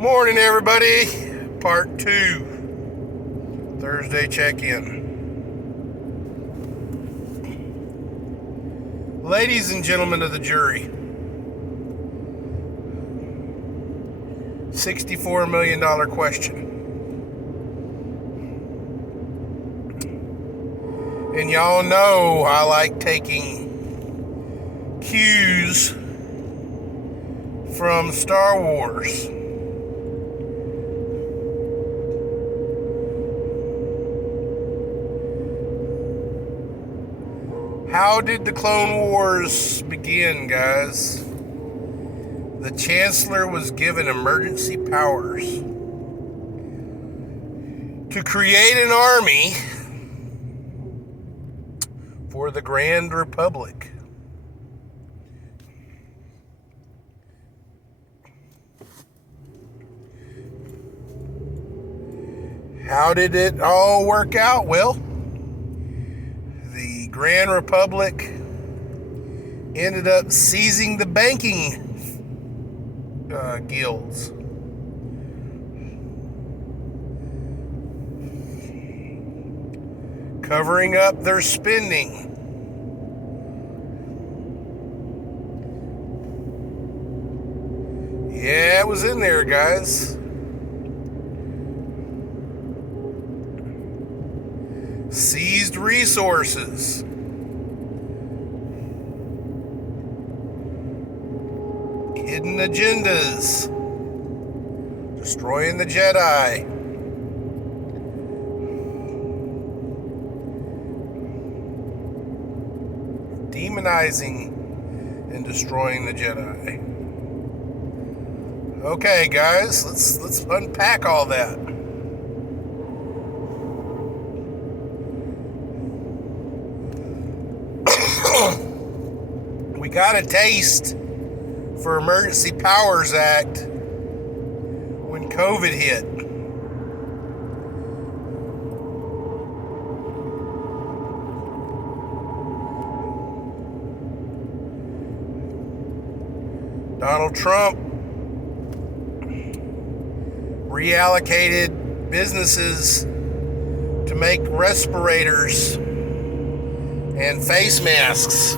Morning, everybody. Part 2. Thursday check-in. Ladies and gentlemen of the jury, $64 million question. And y'all know I like taking cues from Star Wars. How did the Clone Wars begin, guys? The Chancellor was given emergency powers to create an army for the Grand Republic. How did it all work out? Well, the Grand Republic ended up seizing the banking guilds. Covering up their spending. Yeah, it was in there, guys. Seized resources. Hidden agendas. Destroying the Jedi. Demonizing and destroying the Jedi. Okay, guys, let's unpack all that. We got a taste for Emergency Powers Act when COVID hit. Donald Trump reallocated businesses to make respirators and face masks.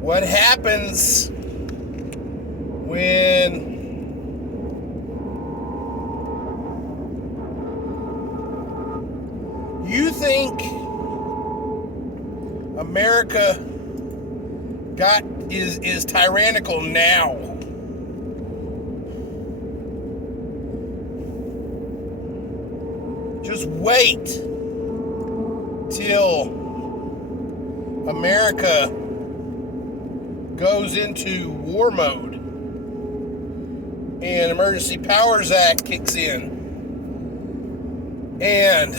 What happens when you think America is tyrannical now? Just wait till America goes into war mode and Emergency Powers Act kicks in and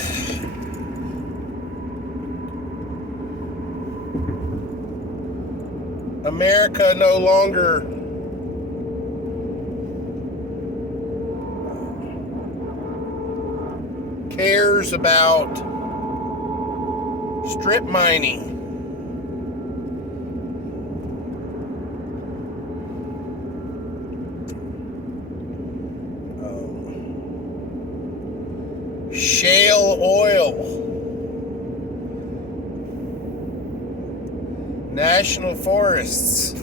America no longer cares about strip mining. Shale oil. National forests.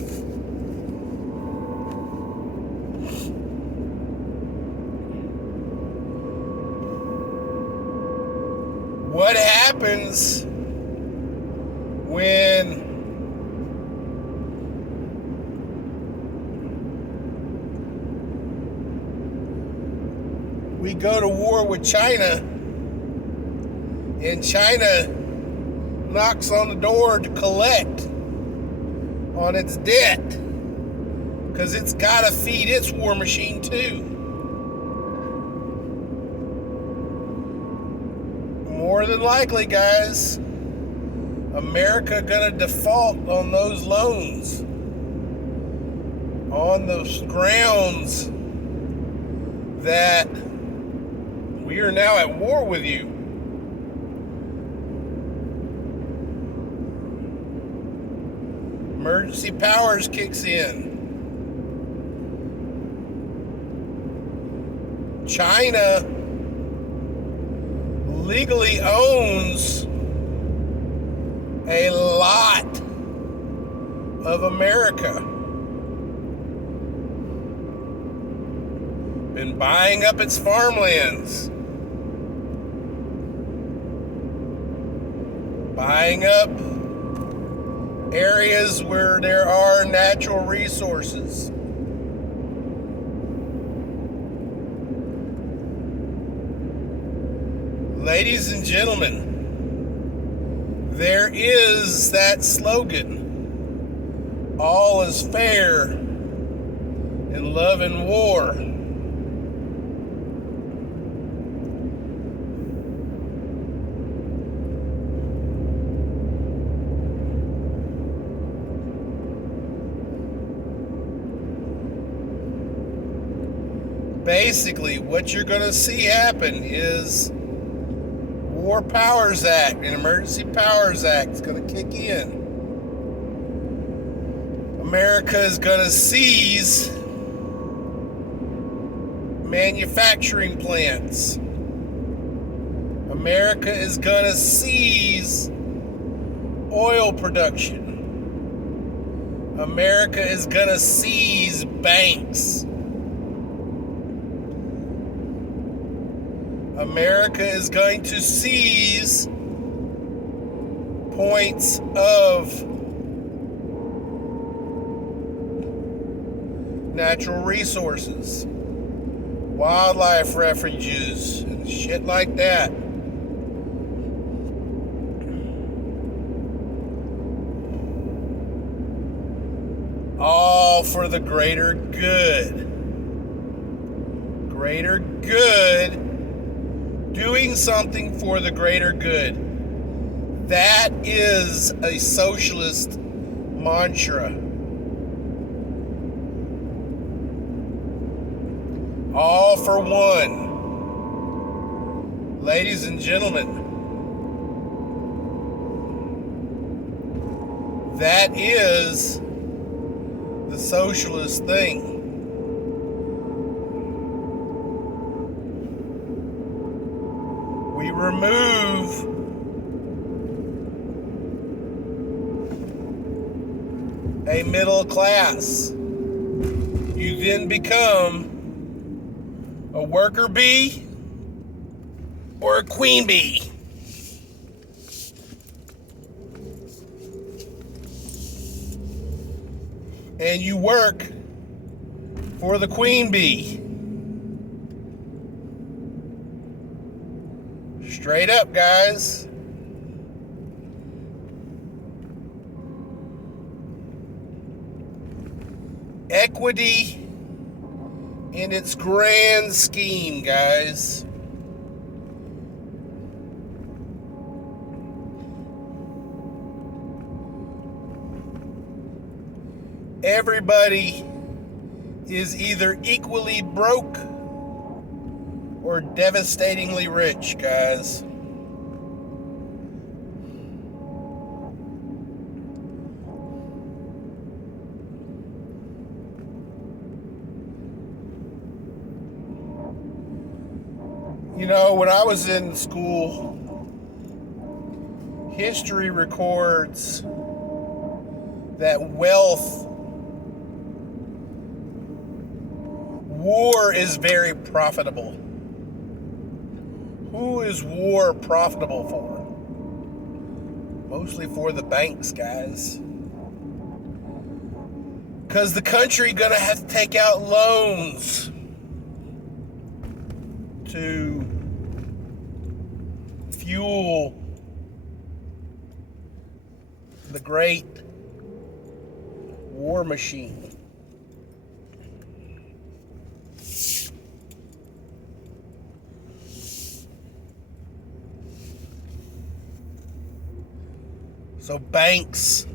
What happens when we go to war with China and China knocks on the door to collect on its debt because it's got to feed its war machine too? More than likely, guys, America gonna default on those loans on those grounds that we are now at war with you. Emergency powers kicks in. China legally owns a lot of America. Been buying up its farmlands. Buying up areas where there are natural resources. Ladies and gentlemen, there is that slogan, all is fair in love and war. Basically, what you're going to see happen is War Powers Act, an Emergency Powers Act is going to kick in. America is going to seize manufacturing plants. America is going to seize oil production. America is going to seize banks. America is going to seize points of natural resources, wildlife refuges, and shit like that. All for the greater good. Greater good. Doing something for the greater good. That is a socialist mantra. All for one. Ladies and gentlemen, that is the socialist thing. We remove a middle class. You then become a worker bee or a queen bee. And you work for the queen bee. Straight up, guys. Equity in its grand scheme, guys. Everybody is either equally broke or devastatingly rich, guys. You know, when I was in school, history records that war is very profitable. Who is war profitable for? Mostly for the banks, guys. Because the country gonna have to take out loans to fuel the great war machine. So banks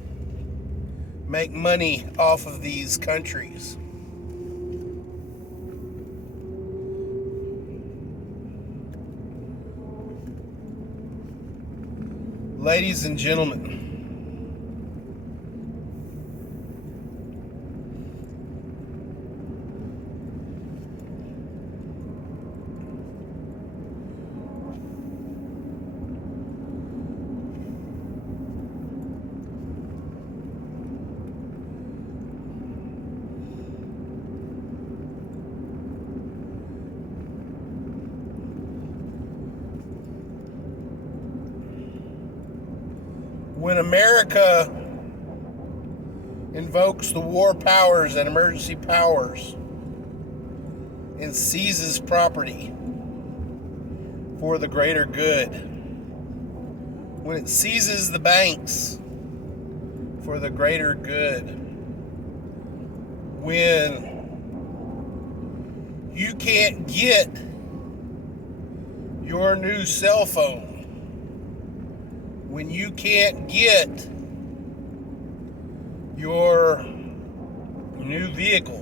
make money off of these countries. Ladies and gentlemen, when America invokes the war powers and emergency powers and seizes property for the greater good, when it seizes the banks for the greater good, when you can't get your new cell phone, when you can't get your new vehicle,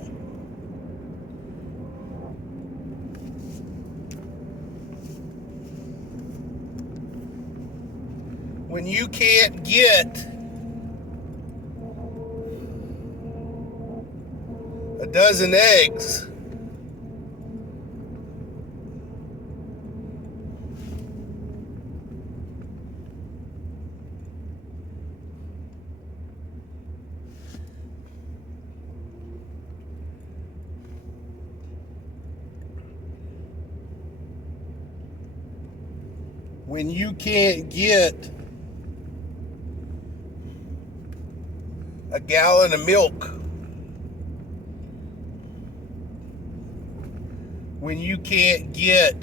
when you can't get a dozen eggs, when you can't get a gallon of milk, when you can't get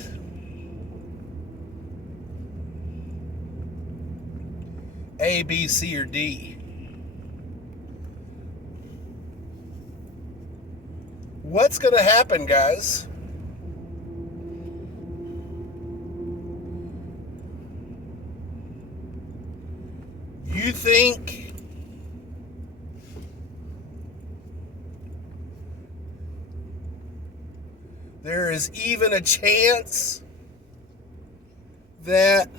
A, B, C, or D, what's going to happen, guys? You think there is even a chance that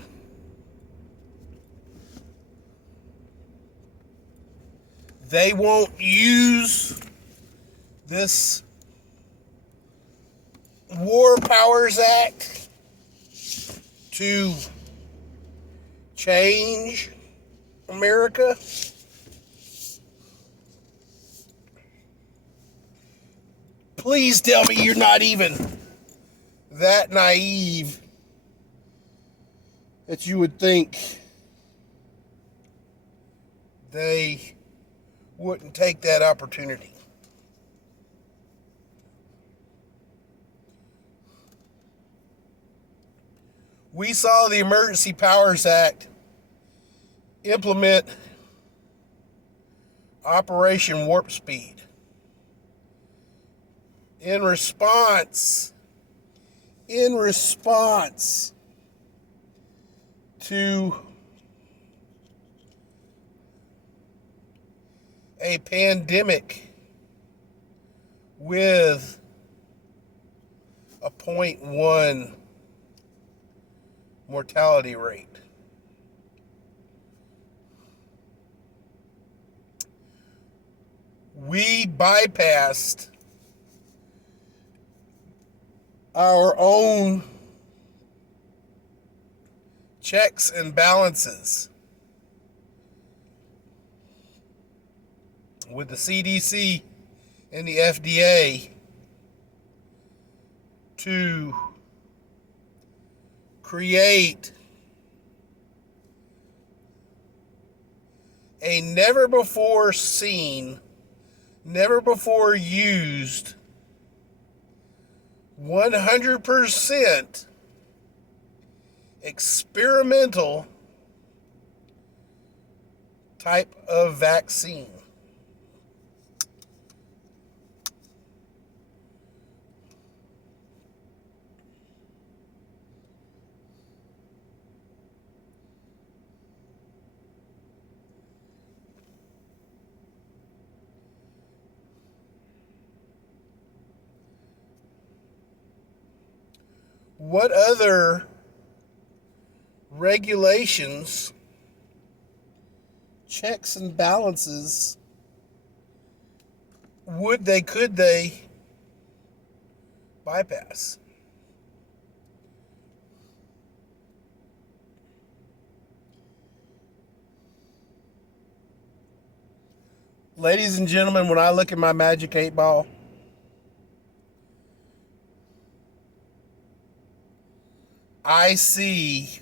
they won't use this War Powers Act to change America? Please tell me you're not even that naive that you would think they wouldn't take that opportunity. We saw the Emergency Powers Act implement Operation Warp Speed in response to a pandemic with a 0.1 mortality rate. We bypassed our own checks and balances with the CDC and the FDA to create a never before seen, never before used 100% experimental type of vaccine. What other regulations, checks and balances could they bypass? Ladies and gentlemen, when I look at my Magic 8 Ball, I see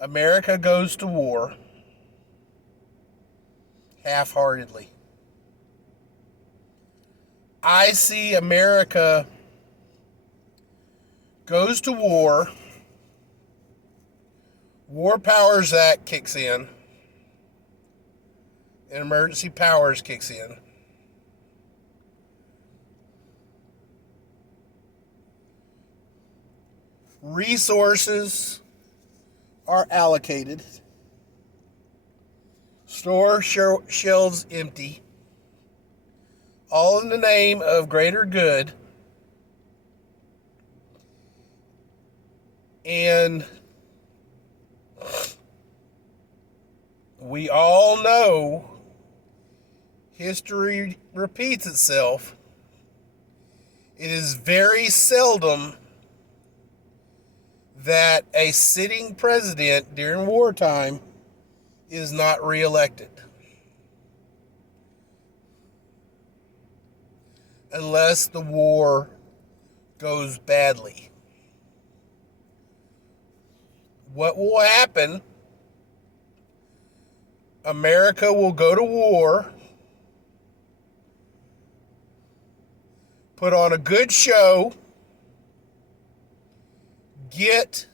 America goes to war half-heartedly. I see America goes to war, War Powers Act kicks in, and emergency powers kicks in. Resources are allocated. Store shelves empty. All in the name of greater good. And we all know history repeats itself. It is very seldom that a sitting president during wartime is not reelected. Unless the war goes badly. What will happen? America will go to war, put on a good show, get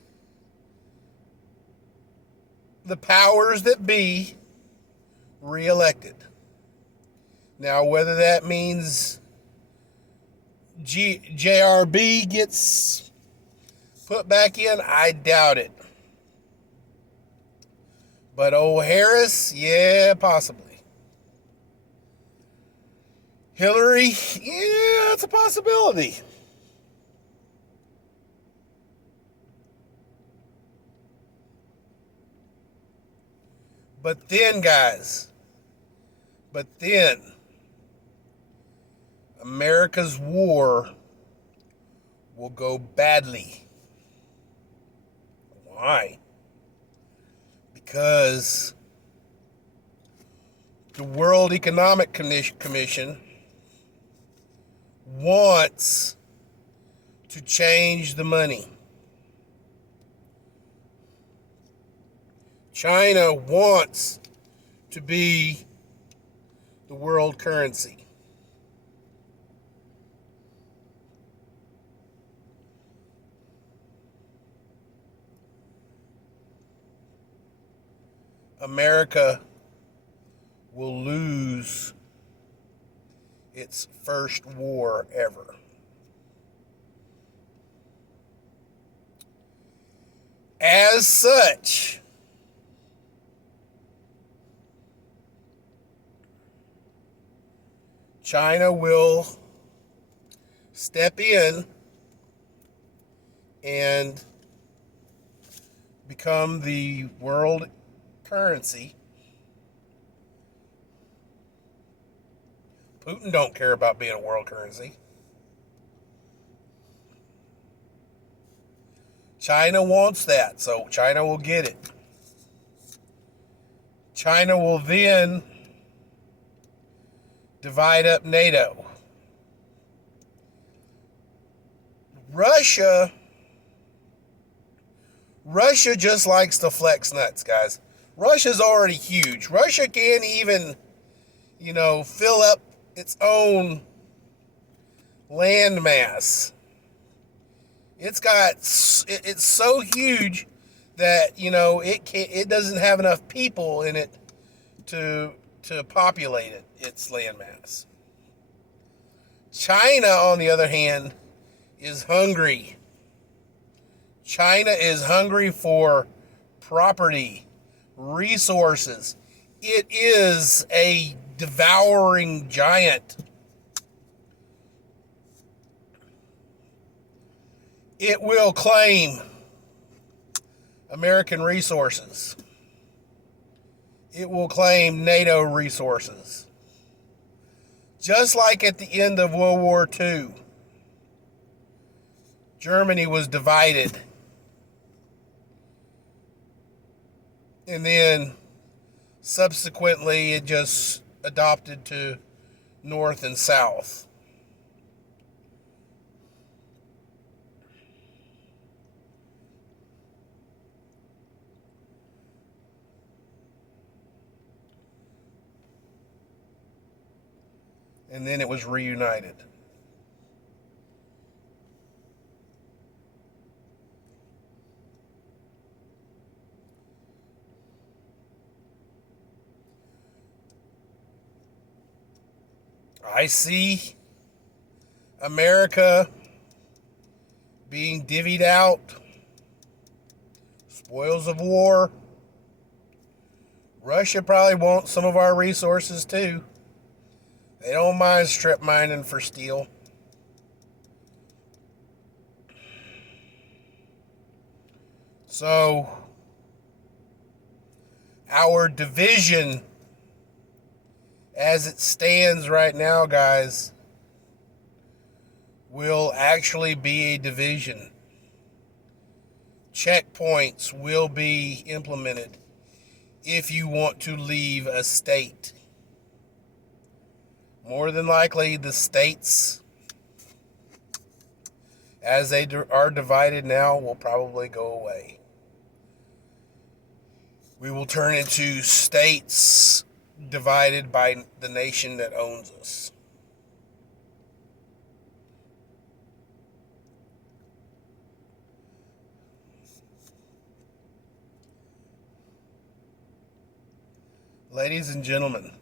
the powers that be reelected. Now, whether that means JRB gets put back in, I doubt it. But old Harris, yeah, possibly. Hillary, yeah, it's a possibility. But then, guys, America's war will go badly. Why? Because the World Economic Commission wants to change the money. China wants to be the world currency. America will lose its first war ever. As such, China will step in and become the world currency. Putin don't care about being a world currency. China wants that, so China will get it. China will then divide up NATO. Russia just likes to flex nuts, guys. Russia's already huge. Russia can't even, fill up its own landmass. It's so huge that, it doesn't have enough people in it to populate its landmass. China, on the other hand, is hungry. China is hungry for property, resources. It is a devouring giant. It will claim American resources. It will claim NATO resources. Just like at the end of World War II, Germany was divided. And then subsequently it just adopted to North and South. and then it was reunited. I see America being divvied out, spoils of war. Russia probably wants some of our resources too. They don't mind strip mining for steel. So, our division, as it stands right now, guys, will actually be a division. Checkpoints will be implemented if you want to leave a state. More than likely, the states, as they are divided now, will probably go away. We will turn into states divided by the nation that owns us. Ladies and gentlemen,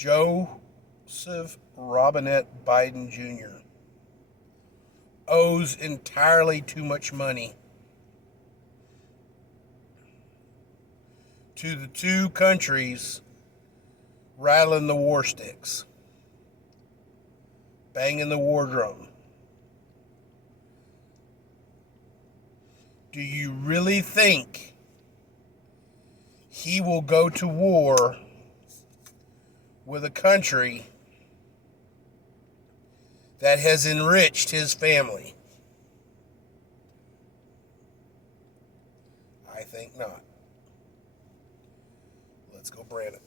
Joseph Robinette Biden Jr. owes entirely too much money to the two countries rattling the war sticks, banging the war drum. Do you really think he will go to war with a country that has enriched his family? I think not. Let's go, Brandon.